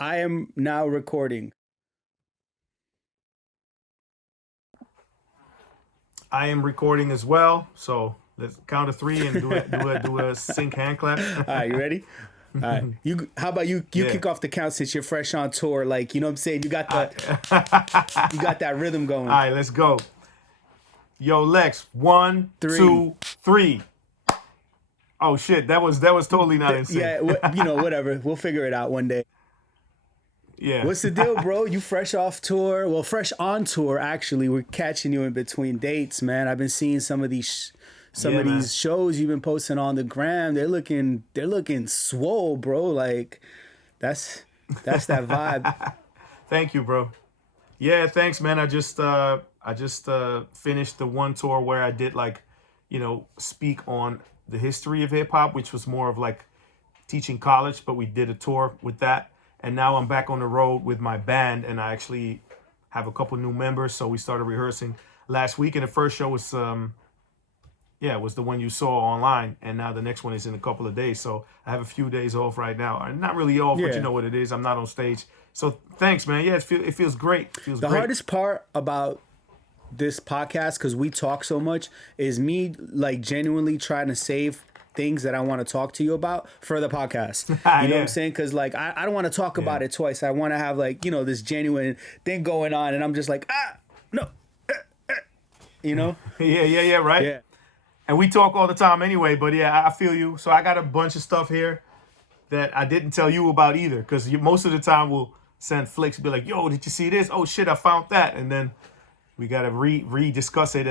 I am now recording. I am recording as well, so let's count to three and do a sync hand clap. All right, you ready? All right. You how about you Yeah. kick off the count since you're fresh on tour, like, you know what I'm saying? All You right. got that rhythm All going. right, let's go. Yo, Lex, one, 3. two, three. Oh shit, that was totally not in sync. Yeah, whatever. We'll figure it out one day. Yeah. What's the deal, bro? You fresh off tour? Well, fresh on tour actually. We're catching you in between dates, man. I've been seeing some Yeah, of man. these shows you've been posting on the gram. They're looking swole, bro. Like that's that's that vibe. Thank you, bro. Yeah, thanks, man. I just finished the one tour where I did like, speak on the history of hip hop, which was more of like teaching college, but we did a tour with that. And now I'm back on the road with my band, and I actually have a couple new members. So we started rehearsing last week, and the first show was yeah, it was the one you saw online, and now the next one is in a couple of days. So I have a few days off right now. I'm not really off, but you Yeah. know what it is. I'm not on stage. So thanks, man. Yeah, it feels great. It feels The great. hardest part about this podcast, because we talk so much, is me like genuinely trying to save things that I want to talk to you about for the podcast. You know what I'm Yeah, saying? Because like I don't want to talk yeah, about it twice. I want to have like, this genuine thing going on, and I'm just like, no, you know? yeah. Right. Yeah. And we talk all the time anyway. But yeah, I feel you. So I got a bunch of stuff here that I didn't tell you about either, because most of the time we'll send flicks, be like, "Yo, did you see this? Oh shit, I found that," and then we gotta re-discuss it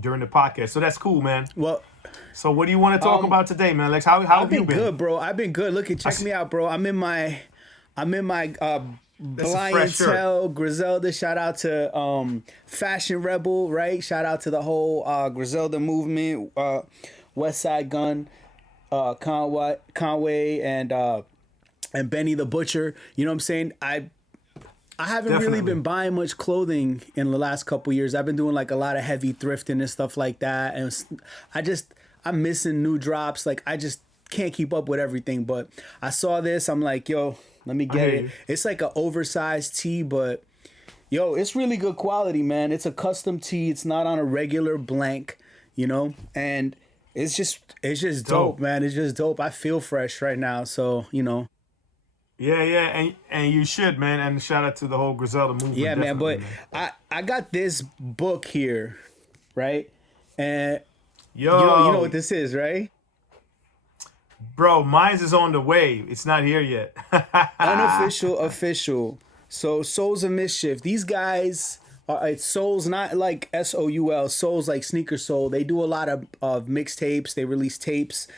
during the podcast. So that's cool, man. Well, So what do you want to talk about today, man? Lex, how I've have you been been? good, bro. I've been good. Look, check me out, bro. I'm in my That's a fresh shirt. Blientel Griselda. Shout out to Fashion Rebel, right? Shout out to the whole Griselda movement, West Side Gun, Conway, and Benny the Butcher. You know what I'm saying? I haven't really Definitely. been buying much clothing in the last couple years. I've been doing like a lot of heavy thrifting and stuff like that, and I'm missing new drops. Like I just can't keep up with everything. But I saw this. I'm like, yo, let me I get hear it. you. It's like an oversized tee, but yo, it's really good quality, man. It's a custom tee. It's not on a regular blank, and it's just dope, Dope. man. It's just dope. I feel fresh right now, so. Yeah, and you should, man. And shout out to the whole Griselda movement, Yeah, man. definitely, But man. I got this book here, right? And you know what Yo, this is, right? bro, mine's is on the way. It's not here yet. Unofficial, official. So Souls of Mischief. These guys are it's Souls, not like Soul. Souls like Sneaker Soul. They do a lot of mixtapes. They release tapes.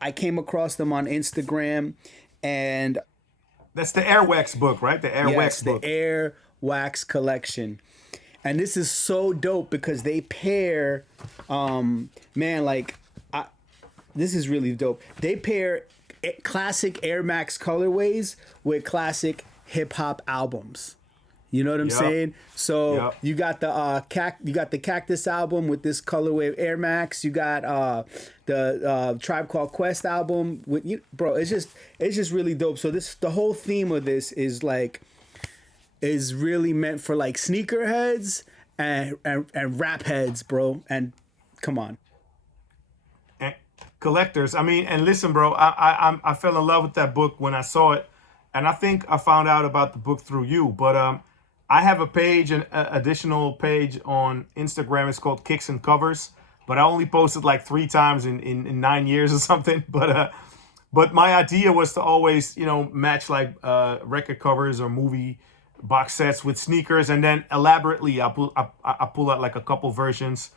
I came across them on Instagram, and That's the Airwax book, right? The yes, Airwax the book. Air Wax Collection. And this is so dope because they pair, man, like this is really dope. They pair classic Air Max colorways with classic hip hop albums. You know what I'm Yep, saying? So yep. you got the Cactus album with this colorway of Air Max. You got the Tribe Called Quest album with you, bro. It's just really dope. So the whole theme of this is really meant for like sneakerheads and rap heads, bro. And come on. And collectors. I mean, and listen, bro. I fell in love with that book when I saw it, and I think I found out about the book through you. But I have a page, an additional page on Instagram. It's called Kicks and Covers. But I only posted like 3 times in 9 years or something. But my idea was to always, match like record covers or movie box sets with sneakers, and then elaborately I pull out like a couple versions.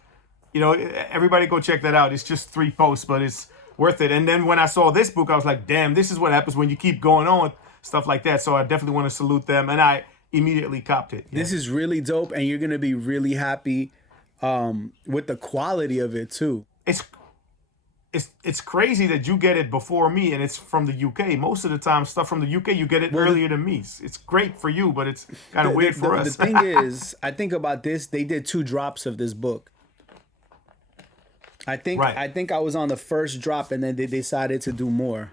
Everybody go check that out. It's just 3 posts, but it's worth it. And then when I saw this book, I was like, damn, this is what happens when you keep going on stuff like that. So I definitely want to salute them, and I immediately copped it. Yeah, This is really dope, and you're gonna be really happy with the quality of it too. it's it's crazy that you get it before me, and it's from the UK. Most of the time, stuff from the UK you get it Well, earlier than me. It's great for you, but it's kind of the, weird for the us. thing is, I think about this. They did 2 drops of this book. I think Right. I think I was on the first drop, and then they decided to do more.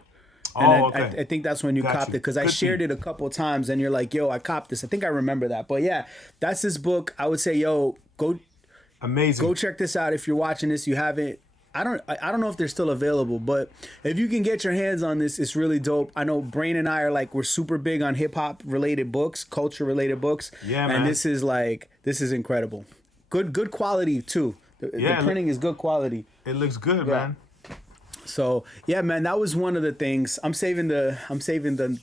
And Oh, okay. I think that's when you Got copped it you. because I Good for shared you. it a couple of times and you're like, yo, I copped this. I think I remember that. But yeah, that's this book. I would say, yo, go Amazing. check this out if you're watching this. You haven't. I don't know if they're still available, but if you can get your hands on this, it's really dope. I know Brain and I are like we're super big on hip hop related books, culture related books, Yeah, and man. this is incredible. Good quality too. The Yeah, printing is good quality. it looks good, Yeah. man. So yeah, man, that was one of the things. I'm saving the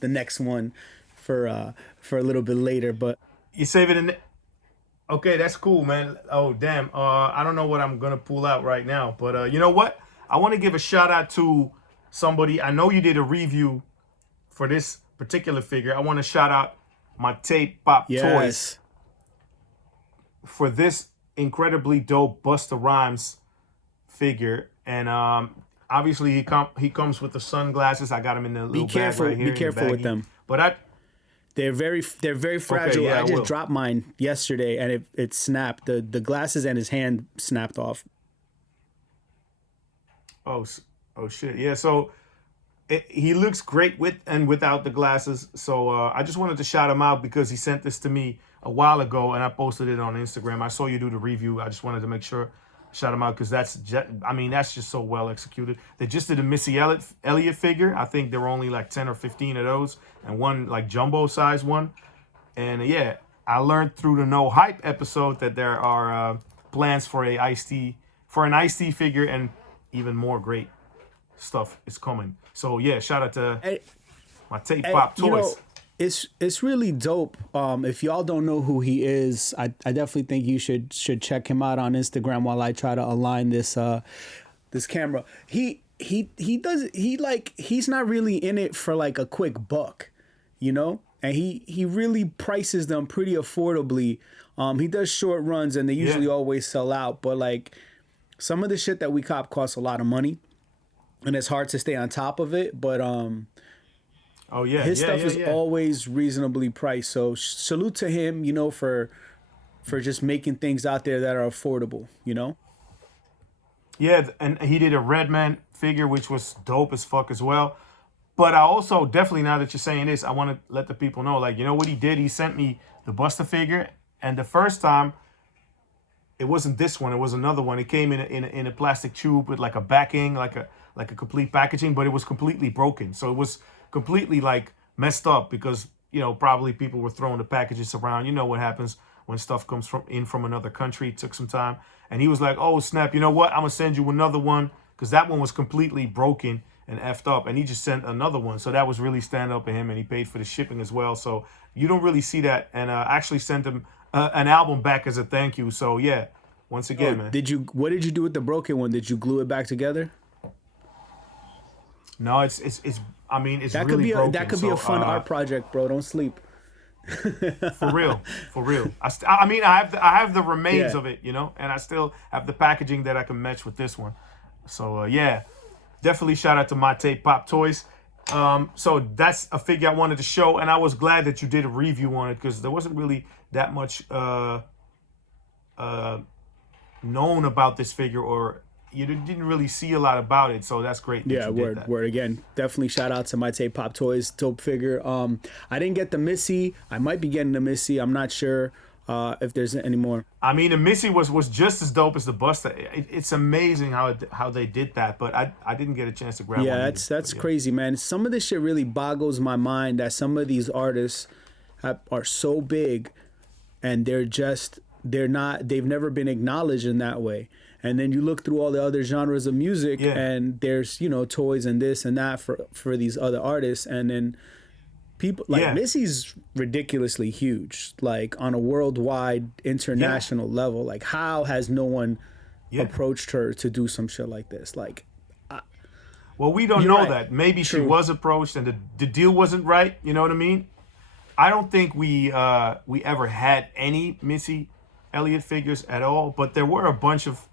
next one for a little bit later. But You save it in. Okay, that's cool, man. Oh, damn. I don't know what I'm gonna pull out right now, but you know what? I want to give a shout out to somebody. I know you did a review for this particular figure. I want to shout out my tape Pop Toys yes, for this incredibly dope Busta Rhymes figure, and obviously he comes with the sunglasses. I got him in the little bag right here be in the careful with baggie. them. But I They're very okay, fragile. yeah, I I just will. dropped mine yesterday and it snapped. The glasses and his hand snapped off. Oh, oh shit. Yeah. So he looks great with and without the glasses. So I just wanted to shout him out because he sent this to me a while ago and I posted it on Instagram. I saw you do the review. I just wanted to make sure shout him out because I mean that's just so well executed. They just did a Missy Elliott figure. I think there were only like 10 or 15 of those and one like jumbo size one. And yeah, I learned through the No Hype episode that there are plans for an Ice-T figure and even more great stuff is coming. So yeah, shout out to And, my tape and, Pop you know, Toys. it's really dope. If y'all don't know who he is, I definitely think you should check him out on Instagram while I try to align this camera. He's not really in it for like a quick buck, you know? And he really prices them pretty affordably. He does short runs and they usually Yeah. always sell out, but like some of the shit that we cop costs a lot of money and it's hard to stay on top of it, but Oh yeah, his yeah, stuff yeah, is yeah. always reasonably priced. So salute to him, you know, for just making things out there that are affordable, you know? Yeah, and he did a Redman figure, which was dope as fuck as well. But I also definitely, now that you're saying this, I want to let the people know, like, you know what he did? He sent me the Buster figure, and the first time it wasn't this one; it was another one. It came in a plastic tube with like a backing, like a complete packaging, but it was completely broken. So it was completely like messed up because probably people were throwing the packages around. You know what happens when stuff comes from another country. It took some time, and he was like, "Oh snap! You know what? I'm gonna send you another one because that one was completely broken and effed up." And he just sent another one, so that was really stand up to him, and he paid for the shipping as well. So you don't really see that, and actually sent him an album back as a thank you. So yeah, once Oh, again, man. what did you do with the broken one? Did you glue it back together? No, it's. I mean, it's That could really be broken. that could be So, a fun art project, bro. Don't sleep. for real, for real. I mean, I have the remains Yeah. of it, and I still have the packaging that I can match with this one. So yeah, definitely shout out to my tape Pop Toys. So that's a figure I wanted to show, and I was glad that you did a review on it because there wasn't really that much known about this figure, or you didn't really see a lot about it. So that's great that Yeah, you did that. word again. Definitely shout out to my tape Pop Toys, dope figure. I didn't get the Missy. I might be getting the Missy. I'm not sure if there's any more. I mean, the Missy was just as dope as the Buster. It's amazing how they did that, but I didn't get a chance to grab one. Yeah, either. that's But yeah. crazy, man. Some of this shit really boggles my mind that some of these artists are so big and they've never been acknowledged in that way. And then you look through all the other genres of music Yeah. and there's, toys and this and that for these other artists. And then people like Yeah. Missy's ridiculously huge, like on a worldwide international level. Like how has no one Yeah. approached her to do some shit like this? Like, Well, we don't You're know right. that. Maybe she True. was approached and the deal wasn't right. You know what I mean? I don't think we ever had any Missy Elliott figures at all, but there were a bunch of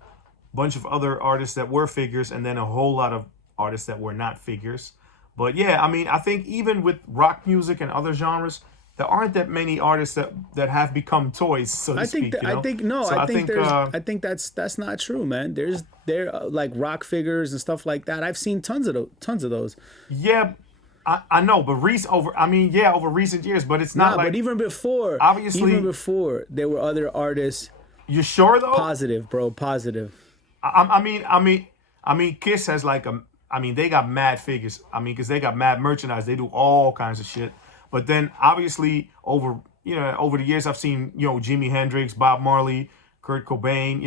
other artists that were figures, and then a whole lot of artists that were not figures. But yeah, I mean, I think even with rock music and other genres, there aren't that many artists that have become toys, so to I think speak. that, You know? I think no, So I think there's uh, I think that's not true, man. There like rock figures and stuff like that. I've seen tons of those. yeah, I know, but over recent years, but it's not Nah, but like even obviously. before, there were other artists. You sure though? Positive, bro. Positive. Kiss has like a. I mean, they got mad figures. I mean, because they got mad merchandise. They do all kinds of shit. But then, obviously, over the years, I've seen Jimi Hendrix, Bob Marley, Kurt Cobain.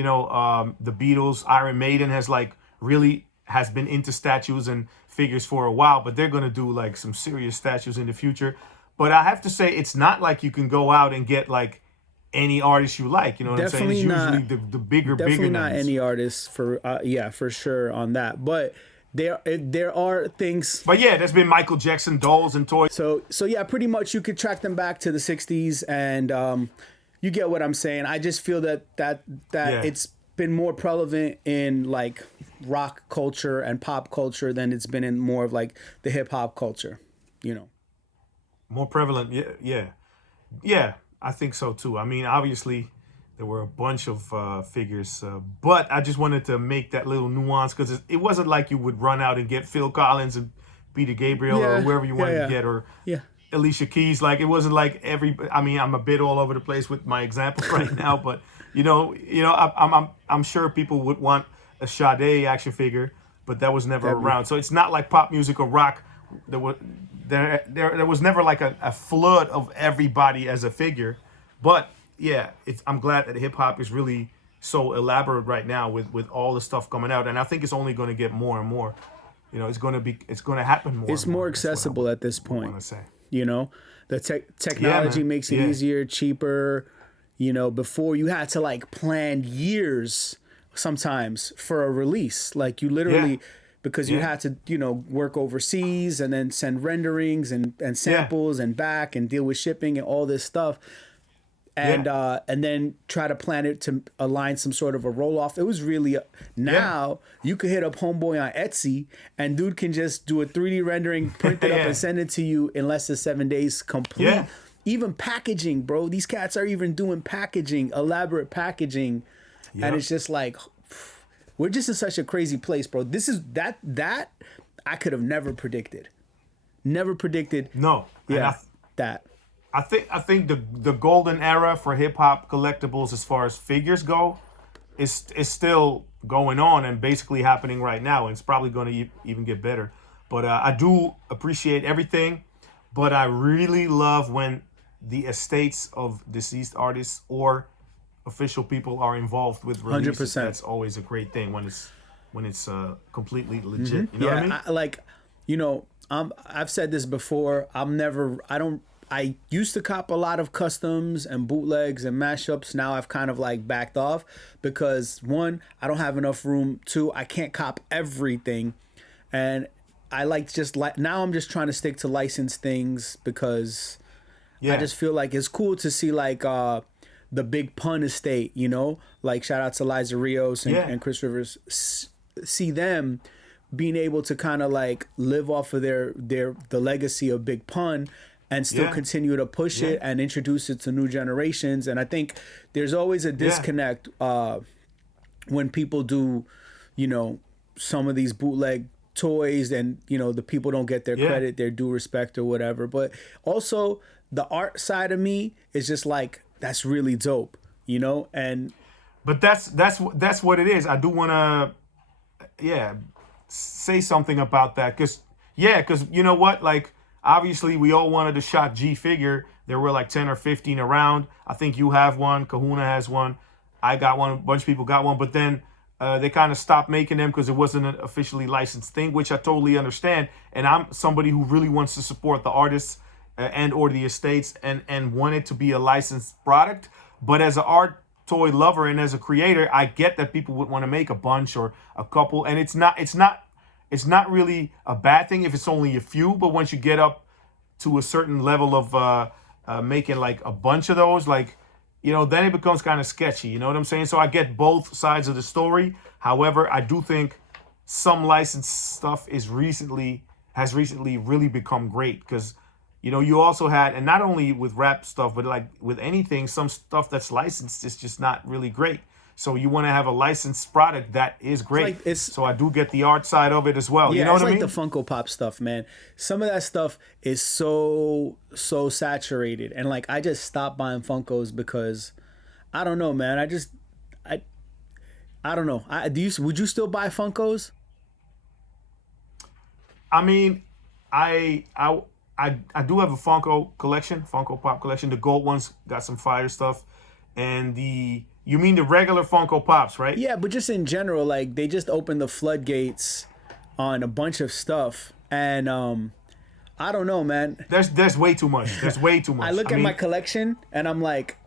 The Beatles, Iron Maiden has been into statues and figures for a while. But they're gonna do like some serious statues in the future. But I have to say, it's not like you can go out and get like any artist you like. You know what I'm saying? It's Definitely usually not. the bigger Definitely not names. any artist for yeah, for sure on that. But there are things. But yeah, there's been Michael Jackson dolls and toys. So yeah, pretty much you could track them back to the '60s, and you get what I'm saying. I just feel that Yeah, it's been more prevalent in like rock culture and pop culture than it's been in more of like the hip hop culture. You know. more prevalent. Yeah, yeah, yeah. I think so too. I mean, obviously, there were a bunch of figures, but I just wanted to make that little nuance because it wasn't like you would run out and get Phil Collins and Peter Gabriel or Yeah, whoever you yeah, wanted to yeah, get, or yeah. Alicia Keys. Like it wasn't like every. I mean, I'm a bit all over the place with my examples right now, but I'm sure people would want a Sade action figure, but that was never That'd be around. So it's not like pop music or rock. There was there was never like a flood of everybody as a figure, but yeah, I'm glad that hip hop is really so elaborate right now with all the stuff coming out, and I think it's only going to get more and more. It's going to happen more It's and more. more That's what I accessible at this would point. want to say. You know, the Yeah, technology man. makes it Yeah, easier, cheaper. You know, before you had to like plan years sometimes for a release. Like you yeah, literally, because you yeah, had to, work overseas and then send renderings and yeah, samples and back and deal with shipping and all this stuff. yeah, And then try to plan it to align some sort of a roll off. It was really yeah, now you could hit up Homeboy on Etsy and dude can just do a 3D rendering, print it up, and yeah, send it to you in less than 7 days, complete. yeah, Even packaging, bro. These cats are even doing packaging, elaborate packaging, and yep. it's just like we're just in such a crazy place, bro. This is that I could have never predicted. Never predicted. No, and Yeah, that. I think the golden era for hip hop collectibles as far as figures go is still going on and basically happening right now. And it's probably going to even get better. But I do appreciate everything. But I really love when the estates of deceased artists or official people are involved with Hundred releases. percent. That's always a great thing when it's completely legit. You know what I Yeah, mean? I've said this before. I used to cop a lot of customs and bootlegs and mashups. Now I've kind of like backed off because one, I don't have enough room. Two, I can't cop everything, and I like just like now I'm just trying to stick to licensed things because I Yeah, just feel like it's cool to see like the Big Pun estate, like shout out to Liza Rios yeah, and Chris Rivers, see them being able to kind of like live off of the legacy of Big Pun and still yeah, continue to push yeah, it and introduce it to new generations. And I think there's always a yeah, disconnect when people do, some of these bootleg toys and the people don't get their yeah. credit, their due respect or whatever. But also the art side of me is just like that's really dope, and But that's what it is. I do want to, yeah, say something about that because you know what, like obviously we all wanted a shot G figure. There were like 10 or 15 around. I think you have one. Kahuna has one. I got one. A bunch of people got one. But then they kind of stopped making them because it wasn't an officially licensed thing, which I totally understand. And I'm somebody who really wants to support the artists and or the estates and want it to be a licensed product. But as an art toy lover and as a creator, I get that people would want to make a bunch or a couple, and it's not really a bad thing if it's only a few. But once you get up to a certain level of making like a bunch of those, like then it becomes kind of sketchy. You know what I'm saying? So I get both sides of the story. However, I do think some licensed stuff has recently really become great because you also had, and not only with rap stuff, but like with anything, some stuff that's licensed is just not really great. So you want to have a licensed product that is great. like it's So I do get the art side of it as well. You yeah, know it's what I like the mean? Funko Pop stuff, man. Some of that stuff is so saturated, and like I just stopped buying Funkos because I don't know, man. I I don't know. Would you still buy Funkos? I mean, I I I do have a Funko collection, Funko Pop collection. The gold ones got some fire stuff, and the you mean the regular Funko Pops, right? Yeah, but just in general, like they just opened the floodgates on a bunch of stuff, and I don't know, man. There's way too much. There's way too I much. look I at my mean, collection and I'm like,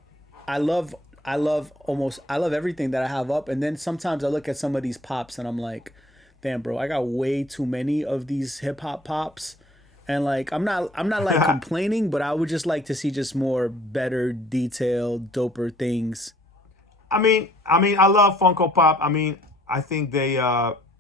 I love everything that I have up, and then sometimes I look at some of these pops and I'm like, damn, bro, I got way too many of these hip hop pops. And like I'm not like complaining, but I would just like to see just more better detailed, doper things. I love Funko Pop. I mean, I think they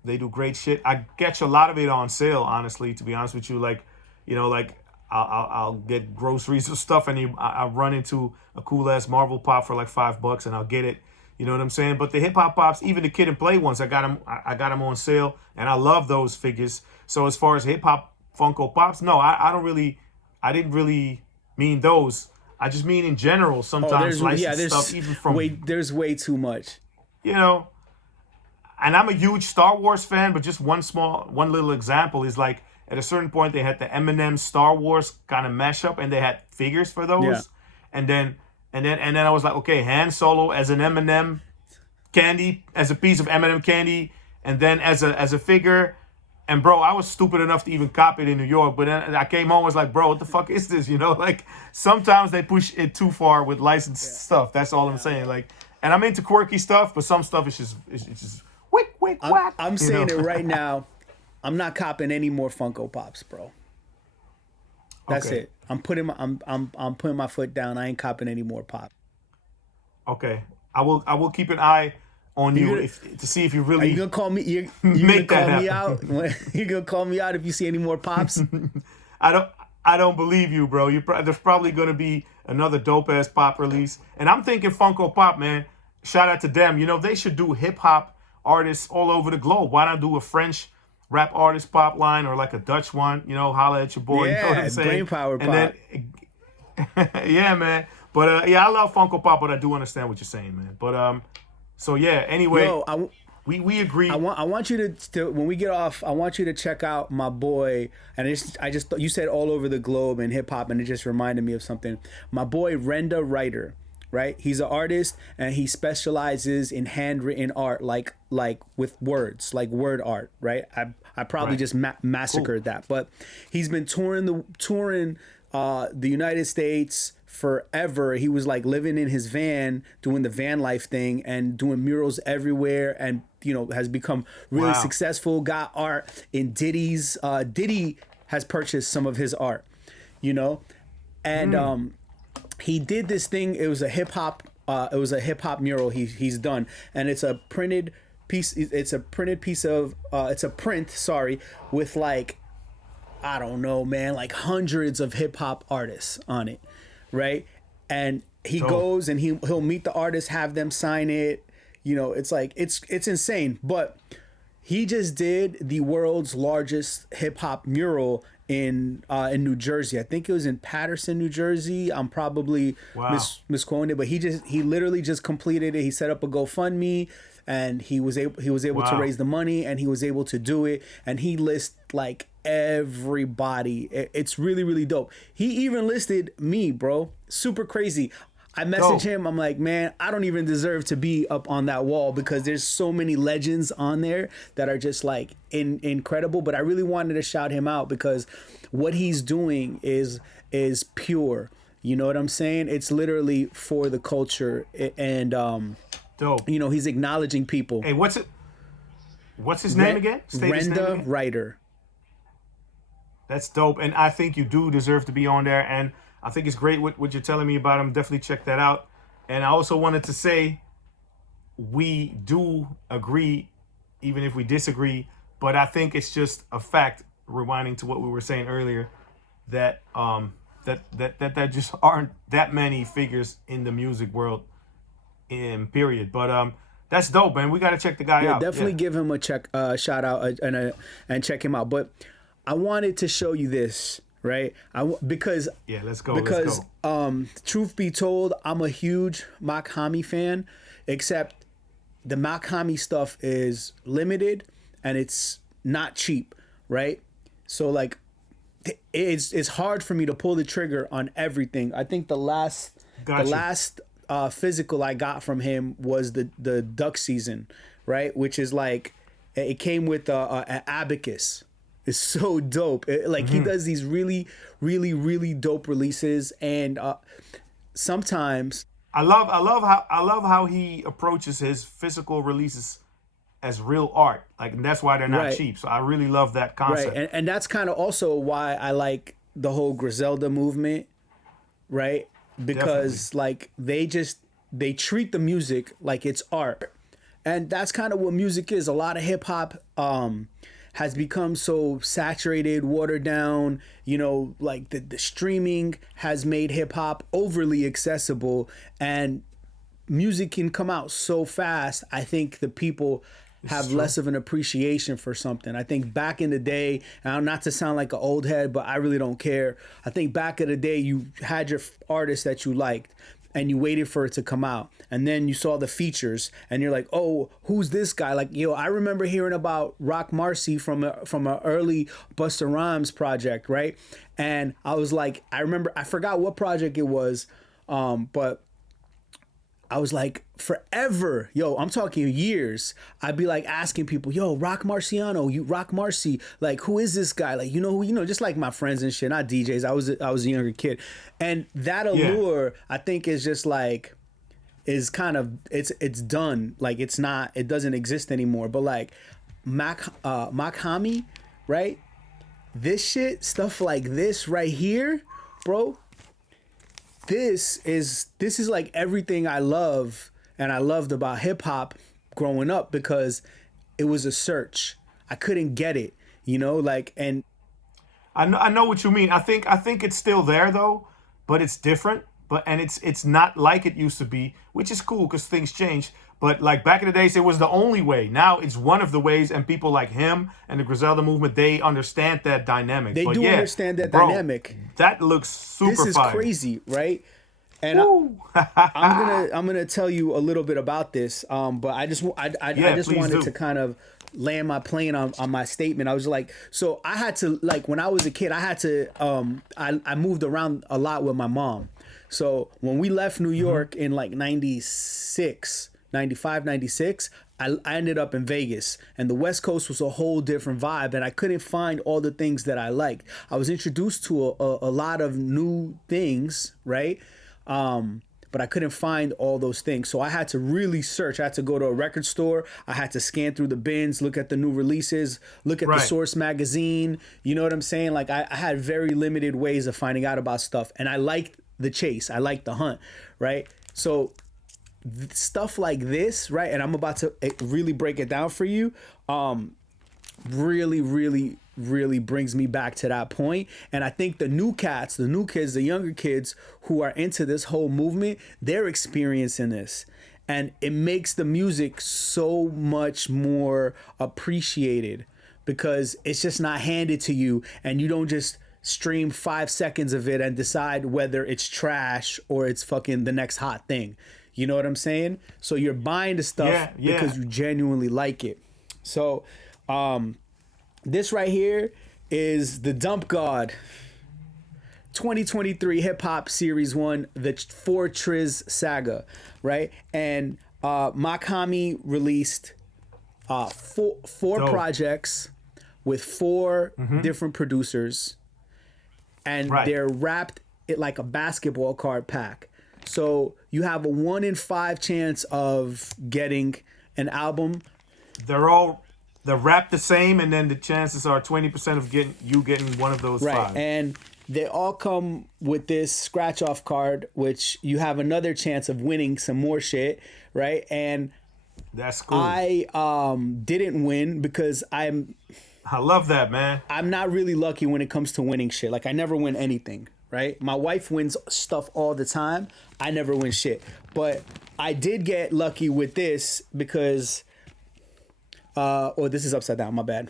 do great shit. I catch a lot of it on sale, honestly. To be honest with you, like, like I'll get groceries or stuff, and I run into a cool ass Marvel pop for like $5, and I'll get it. You know what I'm saying? But the hip hop pops, even the Kid and Play ones, I got them on sale, and I love those figures. So as far as hip hop Funko Pops, no, I didn't really mean those. I just mean in general. Oh, Sometimes licensed stuff, even from there's way too much. you know. And I'm a huge Star Wars fan, but just one little example is like at a certain point they had the Eminem Star Wars kind of mashup, and they had figures for Yeah. those, and then I was like, okay, Han Solo as an Eminem candy, as a piece of M&M candy, and then as a figure. And bro, I was stupid enough to even cop it in New York. But then I came home and was like, bro, what the fuck is this? Like sometimes they push it too far with licensed stuff. That's all I'm saying. Like, and I'm into quirky stuff, but some stuff is just it's just wick wick whack. I'm saying it right now. I'm not copping any more Funko Pops, bro. That's Okay. it. I'm putting my foot down. I ain't copping any more pop. Okay. I will keep an eye on you gonna- to see if you Are you really gonna call me? You gonna make that call me happen. out? You gonna call me out if you see any more pops? I don't believe you, bro. There's probably gonna be another dope ass pop release, and I'm thinking Funko Pop, man. Shout out to them. They should do hip hop artists all over the globe. Why not do a French rap artist pop line or like a Dutch one? Holla at your boy. You know what Yeah, I'm saying? brainpower And then, yeah, man. But yeah, I love Funko Pop, but I do understand what you're saying, man. But so yeah. Anyway, Yo, we agree. I want you to when we get off, I want you to check out my boy. And I just you said all over the globe in hip hop, and it just reminded me of something. My boy Renda Writer, right? He's an artist, and he specializes in handwritten art, like with words, like word art, right? I probably Right. just massacred that, but he's been touring the United States forever. He was like living in his van, doing the van life thing, and doing murals everywhere, and has become really Wow. successful. Got art in Diddy's. Diddy has purchased some of his art, and he did this thing. It was a hip hop. It was a hip hop mural he's done, and it's a printed piece. It's a printed piece of. It's a print. Sorry, with like, I don't know, man, like hundreds of hip hop artists on it, right? And he Dope. goes and he'll meet the artists, have them sign it. It's like it's insane. But he just did the world's largest hip hop mural in New Jersey. I think it was in Patterson, New Jersey. I'm probably Wow. misquoting it, but he literally just completed it. He set up a GoFundMe, and he was able to Wow. raise the money, and he was able to do it, and he lists like everybody. It's really, really dope. He even listed me, bro. Super crazy. I messaged Dope. him. I'm like, man, I don't even deserve to be up on that wall because there's so many legends on there that are just like incredible. But I really wanted to shout him out because what he's doing is pure. You know what I'm saying? It's literally for the culture, and Dope. he's acknowledging people. Hey, what's his name again? State his name Renda again? Writer. That's dope, and I think you do deserve to be on there. And I think it's great what you're telling me about him. Definitely check that out. And I also wanted to say we do agree, even if we disagree. But I think it's just a fact. Rewinding to what we were saying earlier, that that just aren't that many figures in the music world, in period. But That's dope, man. We got to check the guy Yeah, out. definitely Yeah. give him a shout out, and check him out. But I wanted to show you this, right? Because Yeah, let's go. Let's because go. truth be told, I'm a huge Makami fan, except the Makami stuff is limited and it's not cheap, right? So like it's hard for me to pull the trigger on everything. I think the Got you. last physical I got from him was the duck season, right? Which is like it came with an abacus. It's so dope. Like he does these really dope releases, and sometimes I love how he approaches his physical releases as real art. Like, and that's why they're not right, cheap. So I really love that right, concept. and that's kind of also why I like the whole Griselda movement, right? Definitely. Because like they treat the music like it's art, and that's kind of what music is. A lot of hip hop has become so saturated, watered down. You know, like the streaming has made hip hop overly accessible, and music can come out so fast. I think the people This is have true. less of an appreciation for something. I think back in the day, and not to sound like an old head, but I really don't care. I think back in the day, you had your artist that you liked, and you waited for it to come out, and then you saw the features, and you're like, "Oh, who's this guy?" Like, yo, I remember hearing about Rock Marcy from a early Busta Rhymes project, right? And I was like, I forgot what project it was, but I was like, forever, yo, I'm talking years. I'd be like asking people, yo, Rock Marciano, you Rock Marcy, like, who is this guy? Like, just like my friends and shit, not DJs. I was a younger kid, and that Yeah. allure, I think, is just like is kind of it's done. Like, it doesn't exist anymore. But like Makami, right? This shit, stuff like this right here, bro, this is like everything I love and I loved about hip hop growing up, because it was a search. I couldn't get it, like, and I know what you mean. I think it's still there though, but it's different. But and it's not like it used to be, which is cool because things change. But like back in the days, it was the only way. Now it's one of the ways, and people like him and the Griselda movement, they understand that dynamic. they But do yeah, understand that bro, dynamic. that looks This super is fire. crazy, right? And Woo! I'm gonna tell you a little bit about this. But I Yeah, just please wanted do. to kind of land my plane on my statement. I was like, so I had to, like, when I was a kid, I had to I moved around a lot with my mom. So when we left New York in like 96, 95, 96, I ended up in Vegas, and the West Coast was a whole different vibe, and I couldn't find all the things that I liked. I was introduced to a lot of new things, right? But I couldn't find all those things. So I had to really search. I had to go to a record store. I had to scan through the bins, look at the new releases, look at the Right. Source magazine. You know what I'm saying? Like, I had very limited ways of finding out about stuff. And I liked the chase. I liked the hunt, right? So stuff like this, right? And I'm about to really break it down for you. Really brings me back to that point. And I think the new cats, the new kids, the younger kids who are into this whole movement, they're experiencing this. And it makes the music so much more appreciated, because it's just not handed to you, and you don't just stream 5 seconds of it and decide whether it's trash or it's fucking the next hot thing. You know what I'm saying? So you're buying the stuff Yeah, yeah. because you genuinely like it. So this right here is the Dump God 2023 Hip Hop Series 1, the Fortress Saga, right? And Makami released four Dope. projects with 4 different producers, and Right. they're wrapped it like a basketball card pack. So you have a 1 in 5 chance of getting an album. They're wrapped the same, and then the chances are 20% of getting one of those Right. five. And they all come with this scratch off card, which you have another chance of winning some more shit, right? And That's cool. I didn't win because I love that, man. I'm not really lucky when it comes to winning shit. Like, I never win anything, right? My wife wins stuff all the time. I never win shit. But I did get lucky with this because, oh, this is upside down. My bad.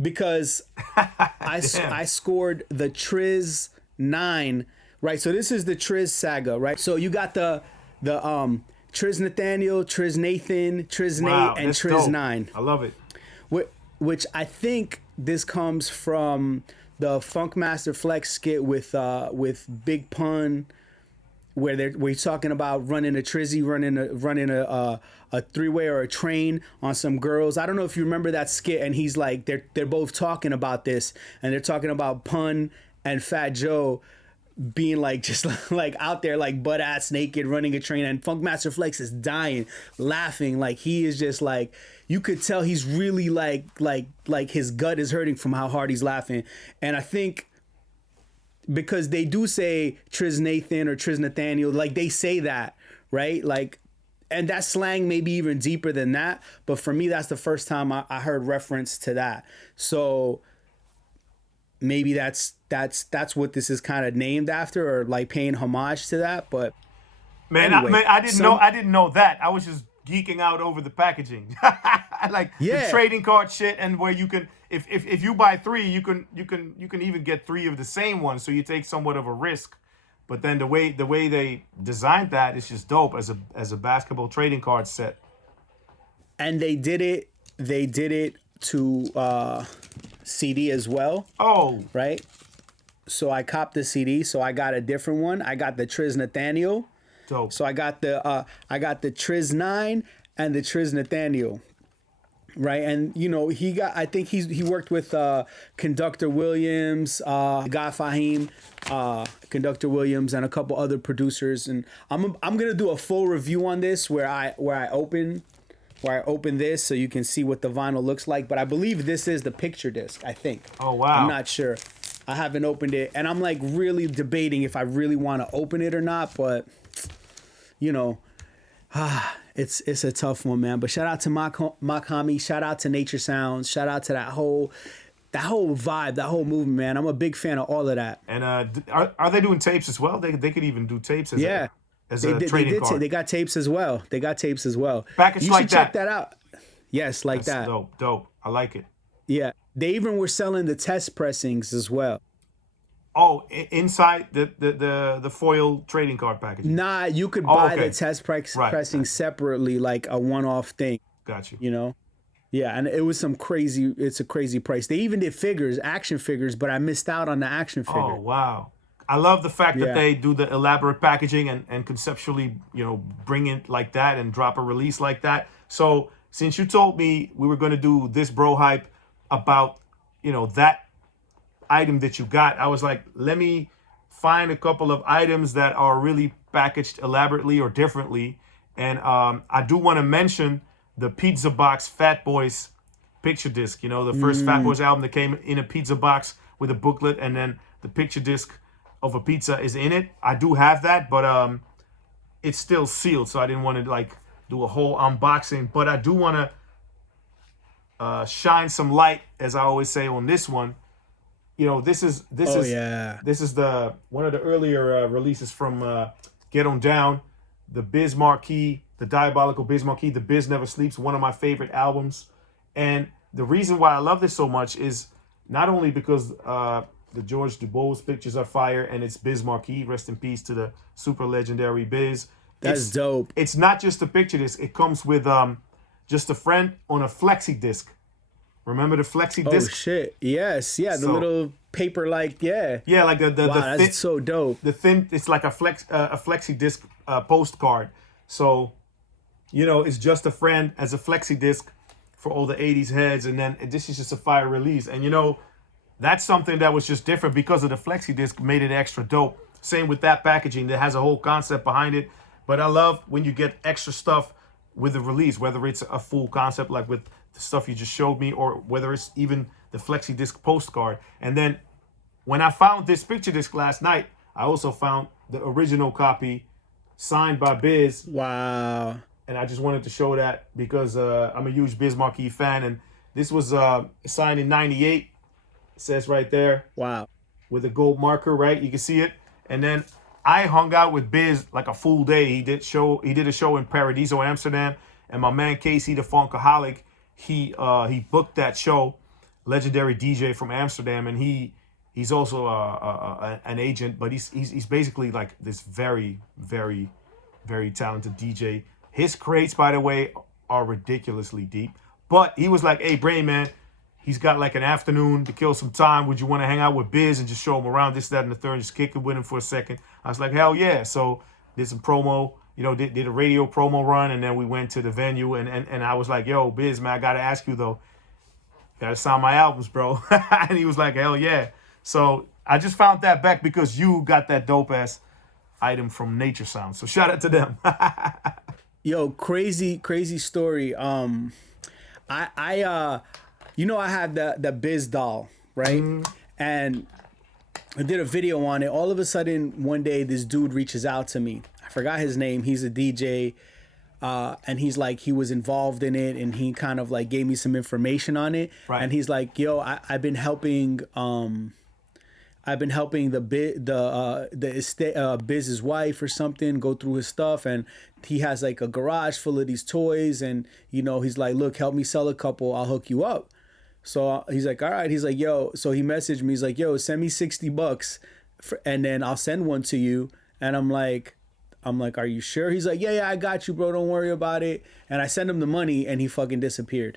Because I scored the Triz 9, right? So this is the Triz saga, right? So you got the Triz Nathaniel, Triz Nathan, Triz Wow, Nate, and that's Triz dope. 9. I love it. Which I think this comes from the Funkmaster Flex skit with Big Pun, where he's talking about running a trizzy, running a three-way or a train on some girls. I don't know if you remember that skit, and he's like they're both talking about this, and they're talking about Pun and Fat Joe being like just like out there like butt ass naked running a train, and Funkmaster Flex is dying laughing, like he is just like, you could tell he's really like his gut is hurting from how hard he's laughing. And I think because they do say Triz Nathan or Triz Nathaniel, like they say that, right? Like, and that slang may be even deeper than that, but for me that's the first time I heard reference to that. So maybe that's what this is kind of named after, or like paying homage to that. But Man, anyway, I didn't know that. I was just geeking out over the packaging. Like the Yeah. trading card shit, and where you can, if you buy three, you can even get three of the same one, so you take somewhat of a risk. But then the way they designed that is just dope as a basketball trading card set. And they did it to CD as well, Oh, right? So I copped the CD, so I got a different one. I got the Triz Nathaniel. dope. So I got the Triz 9 and the Triz Nathaniel. Right, and you know I think he worked with Conductor Williams, Guy Fahim, Conductor Williams, and a couple other producers. And I'm gonna do a full review on this where I open this so you can see what the vinyl looks like. But I believe this is the picture disc. I think. Oh, wow. I'm not sure. I haven't opened it, and I'm like really debating if I really want to open it or not. But you know. It's a tough one, man. But shout out to Mock Homie, shout out to Nature Sounds, shout out to that whole vibe, that whole movement, man. I'm a big fan of all of that. And are they doing tapes as well? They could even do tapes as Yeah, a trading card. they got tapes as well. Packaged You like should check that. that out. Yes, like That's that. dope. I like it. Yeah, they even were selling the test pressings as well. Oh, inside the foil trading card package. Nah, you could buy okay. the test Right. pressing separately, like a one-off thing. Got you. You know. Yeah, and it was it's a crazy price. They even did action figures, but I missed out on the action figure. Oh, wow. I love the fact Yeah. that they do the elaborate packaging and conceptually, bring it like that and drop a release like that. So since you told me we were going to do this bro hype about, that item that you got, I was like, let me find a couple of items that are really packaged elaborately or differently. And I do want to mention the Pizza Box Fat Boys picture disc. The first Fat Boys album that came in a pizza box with a booklet, and then the picture disc of a pizza is in it. I do have that, but it's still sealed, so I didn't want to do a whole unboxing. But I do want to shine some light, as I always say, on this one. This is the one of the earlier releases from Get On Down, the Biz Marquee, the Diabolical Biz Marquee, The Biz Never Sleeps, one of my favorite albums. And the reason why I love this so much is not only because the George Dubose pictures are fire and it's Biz Marquee, rest in peace to the super legendary Biz. That's dope. It's not just a picture disc. It comes with Just a Friend on a flexi disc. Remember the flexi disc? Oh shit! Yes, yeah, the little paper, yeah. Yeah, like the Wow, that's so dope. The thin, it's like a flexi disc postcard. So, it's Just a Friend as a flexi disc for all the '80s heads, and then this is just a fire release. And that's something that was just different because of the flexi disc, made it extra dope. Same with that packaging that has a whole concept behind it. But I love when you get extra stuff with the release, whether it's a full concept like with the stuff you just showed me, or whether it's even the flexi disc postcard. And then when I found this picture disc last night, I also found the original copy signed by Biz. Wow. And I just wanted to show that because I'm a huge Biz Marquee fan. And this was signed in '98. It says right there. Wow. With a gold marker, right? You can see it. And then I hung out with Biz like a full day. He did a show in Paradiso, Amsterdam, and my man Casey the Funkaholic, he booked that show, legendary DJ from Amsterdam, and he's also an agent, but he's basically like this very very very talented DJ. His crates, by the way, are ridiculously deep. But he was like, "Hey, Brain Man, he's got like an afternoon to kill some time. Would you want to hang out with Biz and just show him around this, that, and the third, and just kick it with him for a second?" I was like, "Hell yeah!" So did some promo, did a radio promo run, and then we went to the venue, and I was like, "Yo, Biz, man, I gotta ask you though, gotta sign my albums, bro." And he was like, "Hell yeah!" So I just found that back because you got that dope ass item from Nature Sound. So shout out to them. Yo, crazy story. I I had the Biz doll, right? And I did a video on it. All of a sudden, one day, this dude reaches out to me. I forgot his name. He's a DJ, and he's like, he was involved in it, and he kind of like gave me some information on it. Right. And he's like, "Yo, I've been helping." I've been helping Biz's wife or something go through his stuff, and he has like a garage full of these toys, and he's like, "Look, help me sell a couple, I'll hook you up." So he's like, "All right." He's like, "Yo," so he messaged me. He's like, "Yo, send me $60, and then I'll send one to you." And I'm like, "Are you sure?" He's like, "Yeah, I got you, bro. Don't worry about it." And I sent him the money, and he fucking disappeared.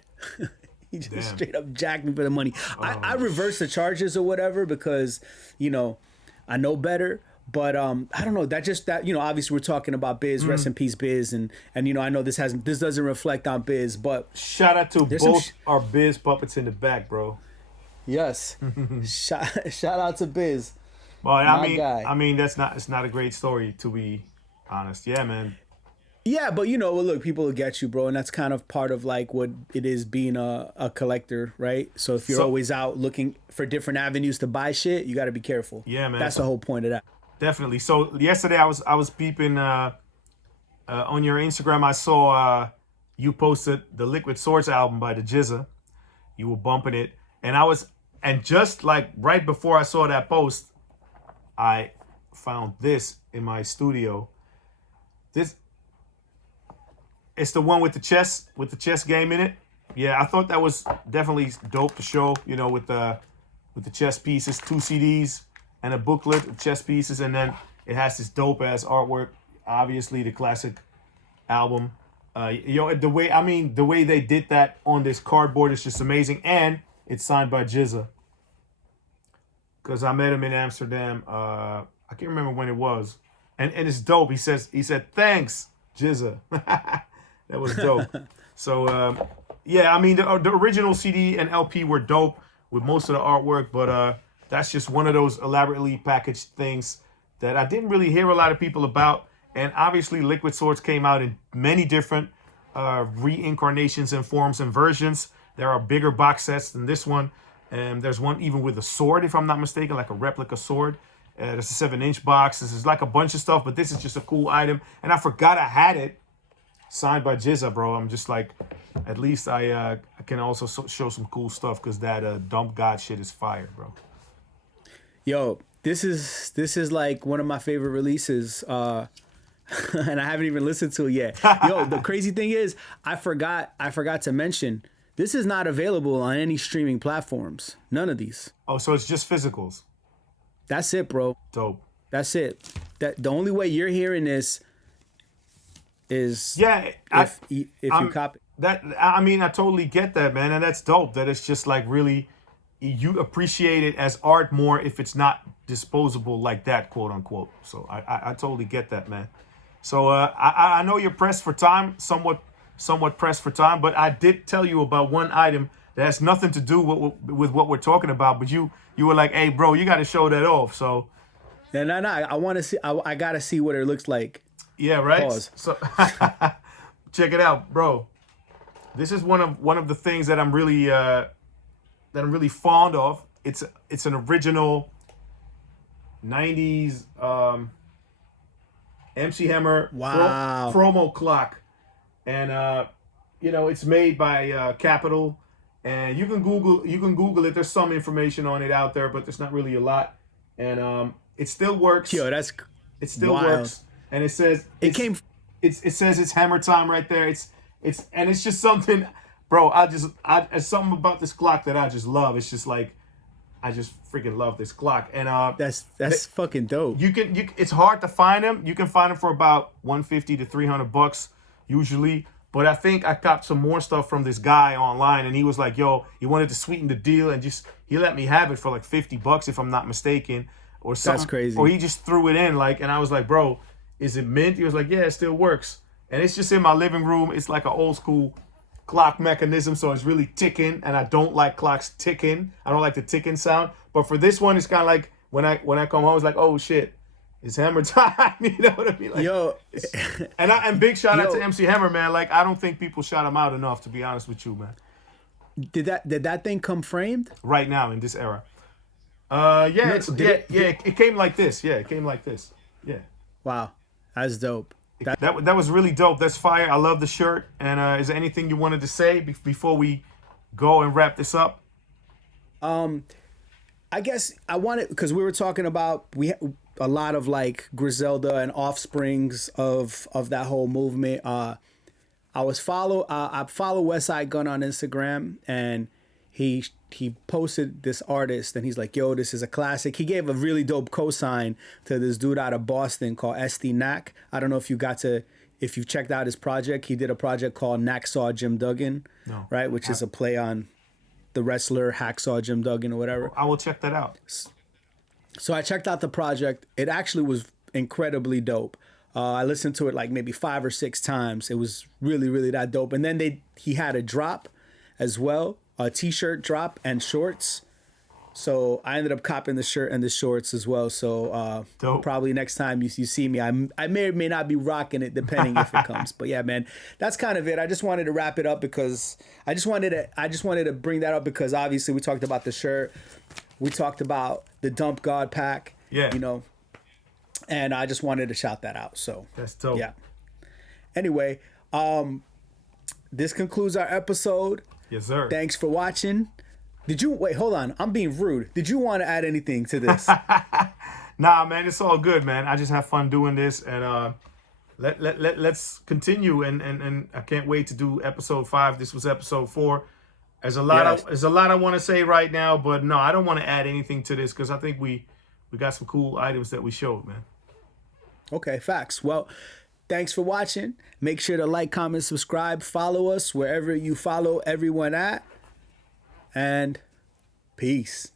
He just straight up jacked me for the money. I reversed the charges or whatever because, I know better. But I don't know. Obviously we're talking about Biz. Rest in peace, Biz. And I know this doesn't reflect on Biz, but shout out to both our Biz puppets in the back, bro. Yes. shout out to Biz. Well, I mean it's not a great story, to be honest. Yeah, man. Yeah, but look, people will get you, bro, and that's kind of part of like what it is being a collector, right? So if you're always out looking for different avenues to buy shit, you got to be careful. Yeah, man. That's the whole point of that. Definitely. So yesterday I was peeping on your Instagram. I saw you posted the Liquid Swords album by the Jizza. You were bumping it, and just like right before I saw that post, I found this in my studio. It's the one with the chess game in it. Yeah, I thought that was definitely dope to show, with the chess pieces, 2 CDs and a booklet of chess pieces, and then it has this dope ass artwork, obviously the classic album. The way they did that on this cardboard is just amazing, and it's signed by Jizza. Cause I met him in Amsterdam. I can't remember when it was, and it's dope. He said thanks, Jizza. That was dope. So, the original CD and LP were dope with most of the artwork, but that's just one of those elaborately packaged things that I didn't really hear a lot of people about. And obviously, Liquid Swords came out in many different reincarnations and forms and versions. There are bigger box sets than this one. And there's one even with a sword, if I'm not mistaken, like a replica sword. There's a 7-inch box. This is like a bunch of stuff, but this is just a cool item. And I forgot I had it. Signed by Jizza, bro. I'm just like, at least I can also show some cool stuff because that Dump God shit is fire, bro. Yo, this is like one of my favorite releases, and I haven't even listened to it yet. Yo, the crazy thing is, I forgot to mention, this is not available on any streaming platforms. None of these. Oh, so it's just physicals. That's it, bro. Dope. That's it. The only way you're hearing this is if you copy that. I totally get that, man, and that's dope. That it's just like really, you appreciate it as art more if it's not disposable like that, quote unquote. So I totally get that, man. So I know you're pressed for time, somewhat pressed for time, but I did tell you about one item that has nothing to do with what we're talking about. But you were like, "Hey, bro, you got to show that off." So no, I want to see. I got to see what it looks like. Yeah, right. Pause. So check it out, bro. This is one of the things that I'm really fond of. It's an original 90s MC Hammer promo clock, and it's made by Capital, and you can Google it. There's some information on it out there, but there's not really a lot, and it still works. Yo, It still Wild. works, and it says It came. it says it's hammer time right there. It's just something, bro. It's something about this clock that I just love. It's just like I just freaking love this clock, and That's fucking dope. it's hard to find them. You can find them for about 150 to 300 bucks usually. But I think I got some more stuff from this guy online, and he was like, "Yo, he wanted to sweeten the deal, and just he let me have it for like 50 bucks if I'm not mistaken, or something." That's crazy. Or he just threw it in, like, and I was like, "Bro, is it mint?" He was like, "Yeah, it still works." And it's just in my living room. It's like an old school clock mechanism, so it's really ticking, and I don't like clocks ticking. I don't like the ticking sound. But for this one, it's kind of like when I come home, it's like, oh shit, it's hammer time. You know what I mean? Like, Yo, and big shout out Yo. to MC Hammer, man. Like, I don't think people shout him out enough, to be honest with you, man. did that thing come framed? Right now in this era. Yeah, it came like this. Yeah, it came like this. Yeah. Wow, that's dope. That was really dope. That's fire. I love the shirt. And is there anything you wanted to say before we go and wrap this up? I guess I wanted, because we were talking about a lot of like Griselda and offsprings of that whole movement. I follow West Side Gun on Instagram, and he posted this artist, and he's like, "Yo, this is a classic." He gave a really dope cosign to this dude out of Boston called SD Knack. I don't know if you checked out his project. He did a project called Nacksaw Jim Duggan, No. right, which is a play on the wrestler Hacksaw Jim Duggan or whatever. I will check that out. So I checked out the project. It actually was incredibly dope. I listened to it like maybe 5 or 6 times. It was really, really that dope. And then he had a drop as well, a t-shirt drop and shorts. So I ended up copping the shirt and the shorts as well. So Dope. probably next time you see me, I may or may not be rocking it depending if it comes. But yeah, man, that's kind of it. I just wanted to wrap it up because I just wanted to bring that up because obviously we talked about the shirt, we talked about the Dump God pack, Yeah. you know, and I just wanted to shout that out. So That's dope. yeah. Anyway, this concludes our episode. Yes, sir. Thanks for watching. Wait, hold on. I'm being rude. Did you want to add anything to this? Nah, man, it's all good, man. I just have fun doing this, and let's continue. And I can't wait to do episode 5. This was episode 4. There's a lot. Yes. There's a lot I want to say right now, but no, I don't want to add anything to this because I think we got some cool items that we showed, man. Okay, facts. Well, thanks for watching. Make sure to like, comment, subscribe, follow us wherever you follow everyone at. And peace.